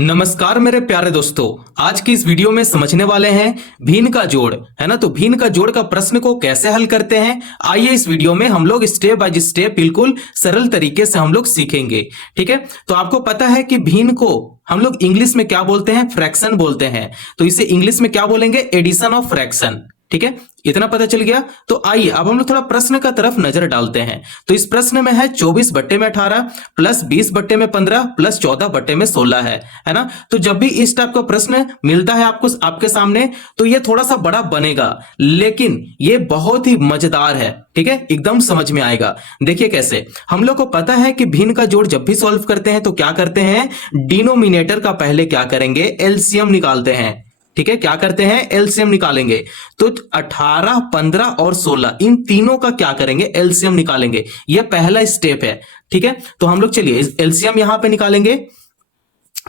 नमस्कार मेरे प्यारे दोस्तों। आज की इस वीडियो में समझने वाले हैं भिन्न का जोड़, है ना। तो भिन्न का जोड़ का प्रश्न को कैसे हल करते हैं, आइए इस वीडियो में हम लोग स्टेप बाय स्टेप बिल्कुल सरल तरीके से हम लोग सीखेंगे। ठीक है, तो आपको पता है कि भिन्न को हम लोग इंग्लिश में क्या बोलते हैं, फ्रैक्शन बोलते हैं। तो इसे इंग्लिश में क्या बोलेंगे, एडिशन ऑफ फ्रैक्शन। ठीक है, इतना पता चल गया। तो आइए अब हम लोग थोड़ा प्रश्न का तरफ नजर डालते हैं। तो इस प्रश्न में है 24/18 प्लस 20/15 प्लस 14/16 है ना। तो जब भी इस टाइप का प्रश्न मिलता है आपको आपके सामने, तो ये थोड़ा सा बड़ा बनेगा, लेकिन ये बहुत ही मजेदार है। ठीक है, एकदम समझ में आएगा। देखिए कैसे, हम लोग को पता है कि भिन्न का जोड़ जब भी सॉल्व करते हैं तो क्या करते हैं, डिनोमिनेटर का पहले क्या करेंगे, एलसीएम निकालते हैं। ठीक है, क्या करते हैं, एलसीएम निकालेंगे। तो 18, 15 और 16 इन तीनों का क्या करेंगे, एलसीएम निकालेंगे। यह पहला स्टेप है। ठीक है, तो हम लोग चलिए एलसीएम यहां पे निकालेंगे।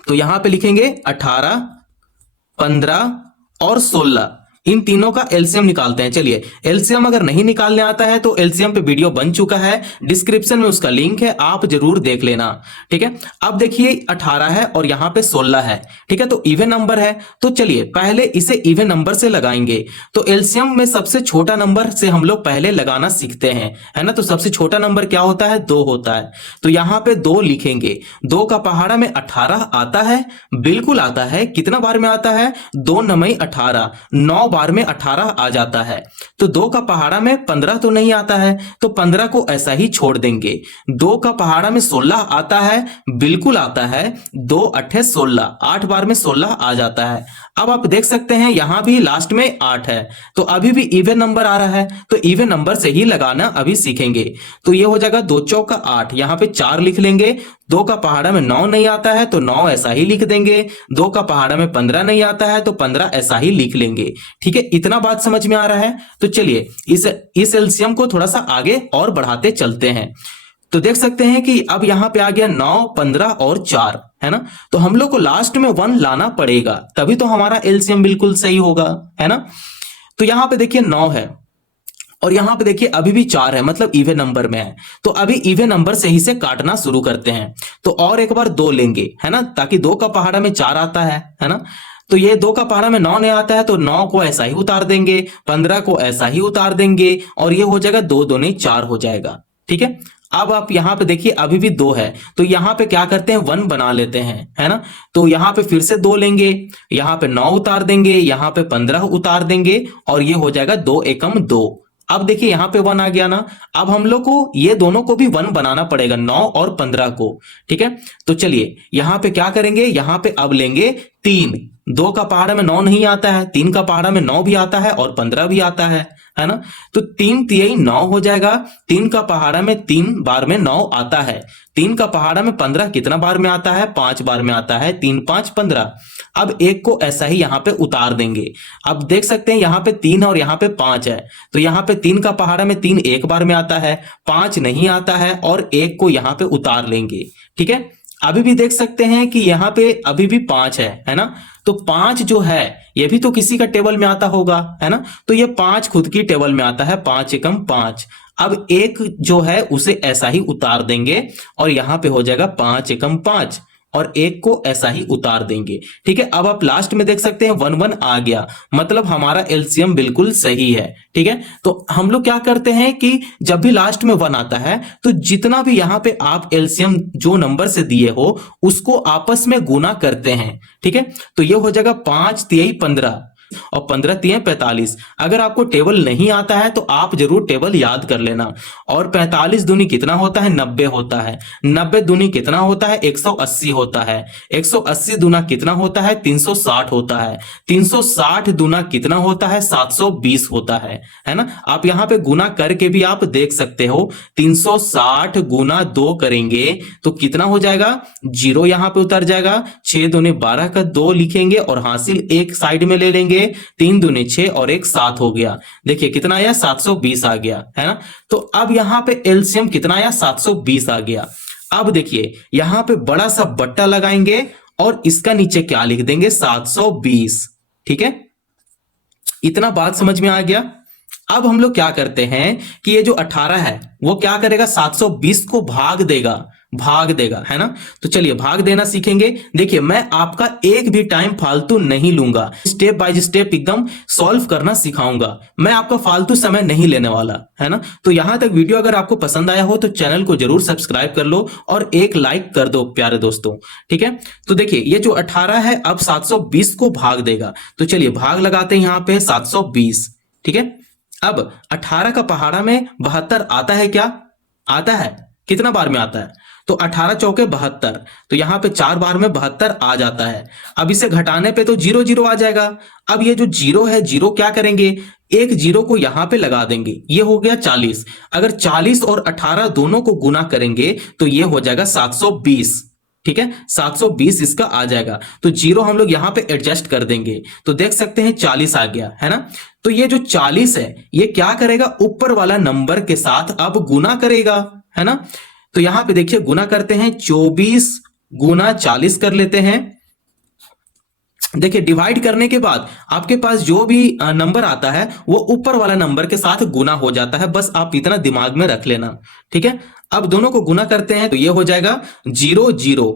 तो यहां पे लिखेंगे 18, 15 और 16 इन तीनों का एलसीएम निकालते हैं। चलिए, एलसीएम अगर नहीं निकालने आता है तो एलसीएम पे वीडियो बन चुका है, डिस्क्रिप्शन में उसका लिंक है, आप जरूर देख लेना। ठीक है, अब देखिए 18 है और यहां पे 16 है। ठीक है, तो इवन नंबर है। तो चलिए पहले इसे इवन नंबर से लगाएंगे। तो एलसीएम में सबसे छोटा नंबर से हम लोग पहले लगाना सीखते हैं, है ना। तो सबसे छोटा नंबर क्या होता है, 2 होता है। तो यहां पे 2 लिखेंगे। 2 का पहाड़ा में 18 आता है, बिल्कुल आता है। कितना बार में आता है, 2 9 18, 9 बार में 18 आ जाता है। तो 2 का पहाड़ा में 15 तो नहीं आता है, तो 15 को ऐसा ही छोड़ देंगे। 2 का पहाड़ा में 16 आता है, बिल्कुल आता है। 2 8 16, 8 बार में 16 आ जाता है। अब आप देख सकते हैं यहां भी लास्ट में 8 है, तो अभी भी इवन नंबर आ रहा है, तो इवन नंबर से ही लगाना अभी सीखेंगे। तो ये हो जाएगा 2 चौका 8, यहां पे 4 लिख लेंगे। 2 का पहाड़ा में 9 नहीं आता है, तो 9 ऐसा ही लिख देंगे। 2 का पहाड़ा में 15 नहीं आता है, तो 15 ऐसा ही लिख लेंगे। ठीक है, इतना बात समझ में आ रहा है। तो चलिए इस एलसीएम को थोड़ा सा आगे और बढ़ाते चलते हैं। तो देख सकते हैं कि अब यहां पे आ गया 9, 15 और 4, है ना। तो हम लोग को लास्ट में 1 लाना पड़ेगा, तभी तो हमारा एलसीएम बिल्कुल सही होगा, है ना। तो यहां पे देखिए 9 है और यहां पे देखिए अभी भी 4 है, मतलब इवन नंबर में है। तो अभी इवन नंबर से ही से काटना शुरू करते हैं। तो और एक बार 2 लेंगे, है ना, ताकि 2 का पहाड़ा में 4 आता है ना। तो ये 2 का पहाड़ा में 9 नहीं आता है, तो 9 को ऐसा ही उतार देंगे, 15 को ऐसा ही उतार देंगे, और ये हो जाएगा 2 2 4 हो जाएगा। ठीक है, अब आप यहां पे देखिए अभी भी 2 है, तो यहां पे क्या करते हैं, 1 बना लेते हैं, है ना। तो यहां पे फिर से 2 लेंगे, यहां पे 9 उतार देंगे, यहां पे 15 उतार देंगे, और ये हो जाएगा 2 एकम 2। अब देखिए यहां पे 1 आ गया ना। अब हम लोग को ये दोनों को भी 1 बनाना पड़ेगा, 9 और 15 को। ठीक है, तो चलिए यहां पे क्या करेंगे, यहां पे अब लेंगे 3। 2 का पहाड़ा में 9 नहीं आता है, 3 का पहाड़ा में 9 भी आता है और 15 भी आता है ना। तो 3 तिहाई 9 हो जाएगा। 3 का पहाड़ा में 3 बार में 9 आता है। 3 का पहाड़ा में 15 कितना बार में आता है, 5 बार में आता है। 3 5 15। अब एक को ऐसा ही यहां पे उतार देंगे। अब देख सकते हैं यहां पे 3 और यहां पे 5 है, तो यहां पे 3 का पहाड़ा में 3 एक बार में आता है, 5 नहीं आता है, और एक को यहां पे उतार लेंगे। ठीक है, अभी भी देख सकते हैं कि यहां पे अभी भी 5 है ना। तो 5 जो है ये भी तो किसी का टेबल में आता होगा, है ना। तो ये 5 खुद की टेबल में आता है, 5 एकम 5। अब एक जो है उसे ऐसा ही उतार देंगे, और यहां पे हो जाएगा 5 एकम 5, और एक को ऐसा ही उतार देंगे। ठीक है, अब आप लास्ट में देख सकते हैं 1 1 आ गया, मतलब हमारा एलसीएम बिल्कुल सही है। ठीक है, तो हम लोग क्या करते हैं कि जब भी लास्ट में 1 आता है, तो जितना भी यहां पे आप एलसीएम जो नंबर से दिए हो उसको आपस में गुना करते हैं। ठीक है, तो ये हो जाएगा 5 तिहाई 15 और 15 तिहाई 45। अगर आपको टेबल नहीं आता है तो आप जरूर टेबल याद कर लेना। और 45 दूनी कितना होता है, 90 होता है। 90 दूनी कितना होता है, 180 होता है। 180 दूना कितना होता है, 360 होता है। 360 दूना कितना होता है, 720 होता है ना। आप यहां पे गुना करके भी आप देख सकते हो। 360 गुना 2 करेंगे तो कितना हो जाएगा, 0 यहां पे उतर जाएगा। 6 दूनी 12 का 2 लिखेंगे और हासिल एक साइड में ले लेंगे। 3 दूनी 6 और एक 7 हो गया। देखिए कितना आया, 720 आ गया, है ना। तो अब यहां पे एलसीएम कितना आया, 720 आ गया। अब देखिए यहां पे बड़ा सा बट्टा लगाएंगे और इसका नीचे क्या लिख देंगे, 720। ठीक है, इतना बात समझ में आ गया। अब हम लोग क्या करते हैं कि ये जो 18 है वो क्या करेगा, 720 को भाग देगा। भाग देगा, है ना। तो चलिए भाग देना सीखेंगे। देखिए मैं आपका एक भी टाइम फालतू नहीं लूंगा, स्टेप बाय स्टेप एकदम सॉल्व करना सिखाऊंगा, मैं आपका फालतू समय नहीं लेने वाला, है ना। तो यहां तक वीडियो अगर आपको पसंद आया हो तो चैनल को जरूर सब्सक्राइब कर लो और एक लाइक कर दो प्यारे दोस्तों, ठीक है। तो देखिए ये जो 18 है अब 720 को भाग देगा, तो चलिए भाग लगाते हैं यहां पे 720, ठीक है। अब 18 का पहाड़ा में 72 आता है क्या? आता है। कितना बार में आता है? तो 18 चौके 72, तो यहां पे 4 बार में 72 आ जाता है। अब इसे घटाने पे तो 0 0 आ जाएगा। अब ये जो 0 है, 0 क्या करेंगे, एक 0 को यहां पे लगा देंगे, ये हो गया 40। अगर 40 और 18 दोनों को गुना करेंगे तो ये हो जाएगा 720, ठीक है। 720 इसका आ जाएगा। तो 0 हम लोग यहां पे एडजस्ट कर देंगे, तो देख सकते हैं 40 आ गया, है ना। तो ये जो 40 है ये क्या करेगा, ऊपर वाला नंबर के साथ अब गुना करेगा, है ना। तो यहां पे देखिए गुना करते हैं, 24 गुना 40 कर लेते हैं। देखिए डिवाइड करने के बाद आपके पास जो भी नंबर आता है वो ऊपर वाला नंबर के साथ गुना हो जाता है, बस आप इतना दिमाग में रख लेना, ठीक है। अब दोनों को गुना करते हैं तो ये हो जाएगा 0 0,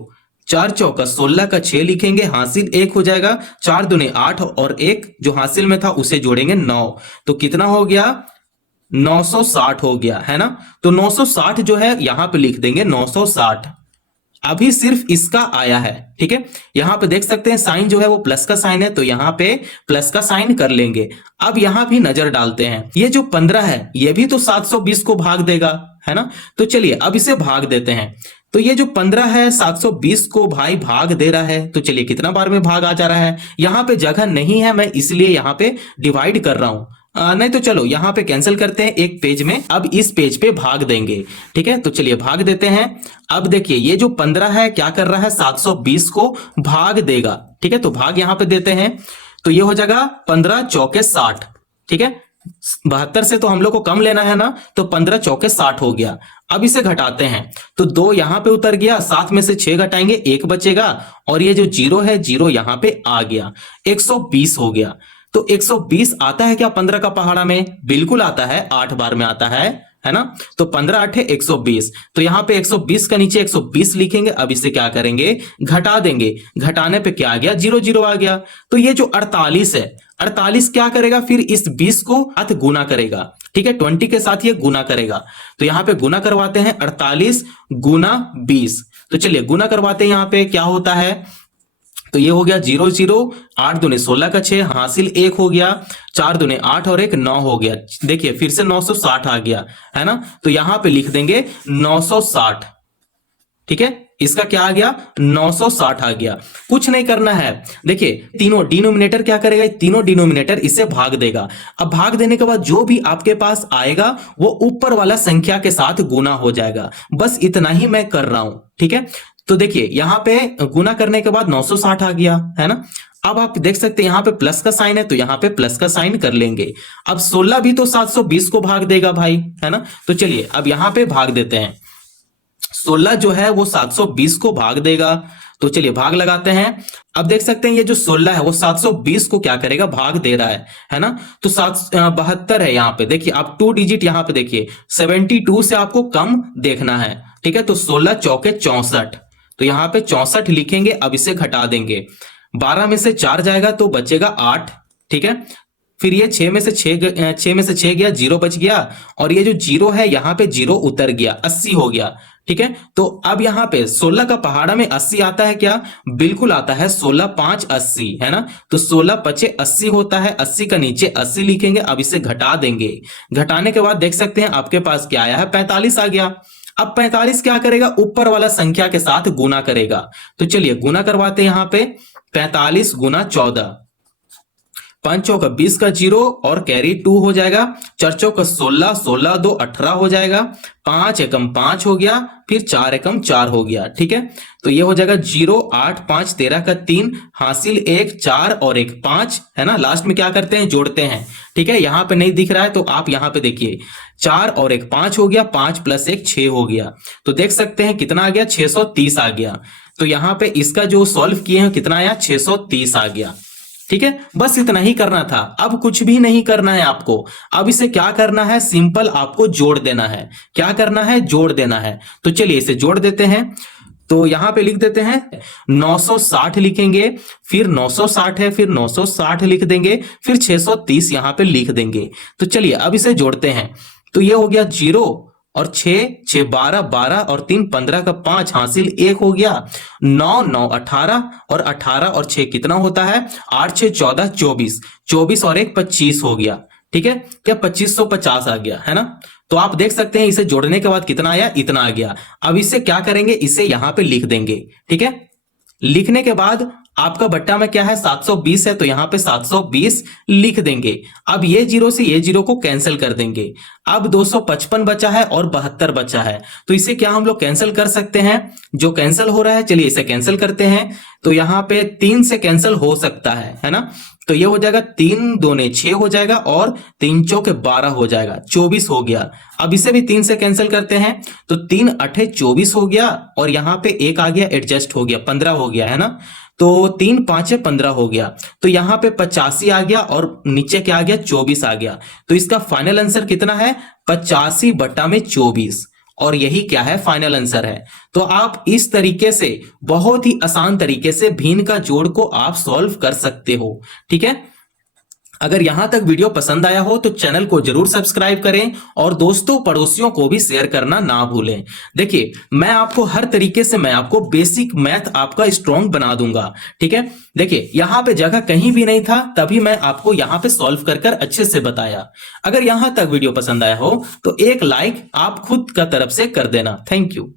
4 चौका 16 का 6 लिखेंगे, हासिल 1 हो जाएगा, 4 दूने 8 और 1 जो हासिल में था उसे जोड़ेंगे 9, तो कितना हो गया, 960 हो गया, है ना। तो 960 जो है यहां पे लिख देंगे 960। अभी सिर्फ इसका आया है, ठीक है। यहां पे देख सकते हैं साइन जो है वो प्लस का साइन है, तो यहां पे प्लस का साइन कर लेंगे। अब यहां भी नजर डालते हैं, ये जो 15 है ये भी तो 720 को भाग देगा, है ना। तो चलिए अब इसे भाग देते हैं। तो ये जो 15 है 720 को भाई भाग दे रहा है, तो चलिए कितना बार में भाग आ जा रहा है, यहां पे जगह नहीं है मैं इसलिए यहां पे डिवाइड कर रहा हूं। नहीं तो चलो यहां पे कैंसिल करते हैं एक पेज में, अब इस पेज पे भाग देंगे, ठीक है। तो चलिए भाग देते हैं। अब देखिए ये जो 15 है क्या कर रहा है, 720 को भाग देगा, ठीक है। तो भाग यहां पे देते हैं, तो ये हो जाएगा 15 चौके 60, ठीक है। 72 से तो हम लोग को कम लेना है ना, तो 15 चौके 60 हो गया। अब इसे घटाते हैं, तो 2 यहां पे उतर गया, 7 में से 6 घटाएंगे 1 बचेगा, और ये जो 0 है 0 यहां पे आ गया, 120 हो गया। तो 120 आता है क्या 15 का पहाड़ा में? बिल्कुल आता है, 8 बार में आता है ना। तो 15 8 है 120, तो यहां पे 120 का नीचे 120 लिखेंगे। अब इसे क्या करेंगे, घटा देंगे, घटाने पे क्या आ गया, 0 0 आ गया। तो ये जो 48 है, 48 क्या करेगा, फिर इस 20 को साथ गुना करेगा, ठीक है, 20 के साथ ये गुना करेगा। तो यहां पे गुना करवाते हैं, 48 गुना 20। तो चलिए गुना करवाते हैं, यहां पे क्या होता है, तो ये हो गया 0 0, 8 दूने 16 का 6, हासिल 1 हो गया, 4 दूने 8 और 1 9 हो गया। देखिए फिर से 960 आ गया, है ना। तो यहां पे लिख देंगे 960, ठीक है। इसका क्या आ गया, 960 आ गया। कुछ नहीं करना है, देखिए तीनों डिनोमिनेटर क्या करेगा, तीनों डिनोमिनेटर इसे भाग देगा। अब भाग देने के बाद जो भी आपके पास आएगा वो ऊपर वाला संख्या के साथ गुना हो जाएगा, बस इतना ही मैं कर रहा हूं, ठीक है। तो देखिए यहां पे गुना करने के बाद 960 आ गया, है ना। अब आप देख सकते हैं यहां पे प्लस का साइन है, तो यहां पे प्लस का साइन कर लेंगे। अब 16 भी तो 720 को भाग देगा भाई, है ना। तो चलिए अब यहां पे भाग देते हैं, 16 जो है वो 720 को भाग देगा। तो चलिए भाग लगाते हैं। अब देख सकते हैं ये जो 16 है वो 720 को क्या करेगा, भाग दे रहा है ना। तो 72 है यहाँ पे, देखिए आप 2 डिजिट यहाँ पे देखिए 72 से आपको कम देखना है, ठीक है। तो 16 चौके 64, तो यहाँ पे 64 लिखेंगे। अब इसे घटा देंगे, 12 में से 4 जाएगा तो बचेगा 8, ठीक है। फिर ये 6 में से 6 गया, 0 बच गया, और ये जो 0 है यहाँ पे 0 उतर गया, 80 हो गया, ठीक है। तो अब यहाँ पे 16 का पहाड़ा में 80 आता है क्या, बिल्कुल आता है, 16 5 80, है ना। तो 16 5 80 होता है, 80 का नीचे 80 लिखेंगे। अब इसे घटा देंगे, घटाने के बाद देख सकते हैं आपके पास क्या आया है, 45 आ गया। अब 45 क्या करेगा, ऊपर वाला संख्या के साथ गुना करेगा। तो चलिए गुना करवाते हैं, यहां पे 45 गुना 14, 5 चौका 20 का 0 और कैरी 2 हो जाएगा, 4 चौका 16, 16 2 18 हो जाएगा, 5 एकम 5 हो गया, फिर 4 एकम 4 हो गया, ठीक है। तो ये हो जाएगा 0 8 5 13 का 3, हासिल 1 4 और 1 5, है ना। लास्ट में क्या करते हैं, जोड़ते हैं, ठीक है। यहां पे नहीं दिख रहा है तो आप यहां पे देखिए 4 और 1 5 हो गया, 5 + 1 6 हो गया। तो देख सकते हैं कितना आ गया, 630 आ गया। तो यहां पे इसका जो सॉल्व किए हैं कितना आया, 630 आ गया। ठीक है, बस इतना ही करना था, अब कुछ भी नहीं करना है आपको। अब इसे क्या करना है, सिंपल आपको जोड़ देना है। क्या करना है, जोड़ देना है। तो चलिए इसे जोड़ देते हैं। तो यहां पे लिख देते हैं 960 लिखेंगे, फिर 960 है, फिर 960 लिख देंगे, फिर 630 यहां पे लिख देंगे। तो चलिए अब इसे जोड़ते हैं। तो ये हो गया 0 और 6 6 12 12 और 3 15 का 5 हासिल 1 हो गया। 9 9 18 और 18 और 6 कितना होता है, 8 6 14 24, 24 और 1 25 हो गया। ठीक है, क्या 2550 आ गया है ना। तो आप देख सकते हैं इसे जोड़ने के बाद कितना आया, इतना आ गया। अब इसे क्या करेंगे, इसे यहां पे लिख देंगे। ठीक है, लिखने के बाद आपका बट्टा में क्या है, 720 है, तो यहां पे 720 लिख देंगे। अब ये जीरो से ये जीरो को कैंसिल कर देंगे। अब 255 बचा है और 72 बचा है, तो इसे क्या हम लोग कैंसिल कर सकते हैं। जो कैंसिल हो रहा है, चलिए इसे कैंसिल करते हैं। तो यहां पे 3 से कैंसिल हो सकता है ना। तो ये हो जाएगा 3 दूने 6 हो जाएगा और 3 चौके 12 हो जाएगा, 24 हो गया। अब इसे भी 3 से कैंसिल करते हैं, तो 3 8 24 हो गया और यहां पे 1 आ गया, एडजस्ट हो गया, 15 हो गया है ना। तो 3 5 15 हो गया। तो यहां पे 85 आ गया और नीचे क्या आ गया, 24 आ गया। तो इसका फाइनल आंसर कितना है, 85/24, और यही क्या है, फाइनल आंसर है। तो आप इस तरीके से बहुत ही आसान तरीके से भिन्न का जोड़ को आप सॉल्व कर सकते हो। ठीक है, अगर यहां तक वीडियो पसंद आया हो तो चैनल को जरूर सब्सक्राइब करें और दोस्तों पड़ोसियों को भी शेयर करना ना भूलें। देखिए मैं आपको हर तरीके से मैं आपको बेसिक मैथ आपका स्ट्रॉन्ग बना दूंगा। ठीक है, देखिए यहां पे जगह कहीं भी नहीं था, तभी मैं आपको यहां पे सॉल्व कर अच्छे से बताया। अगर यहां तक वीडियो पसंद आया हो तो एक लाइक आप खुद का तरफ से कर देना। Thank you.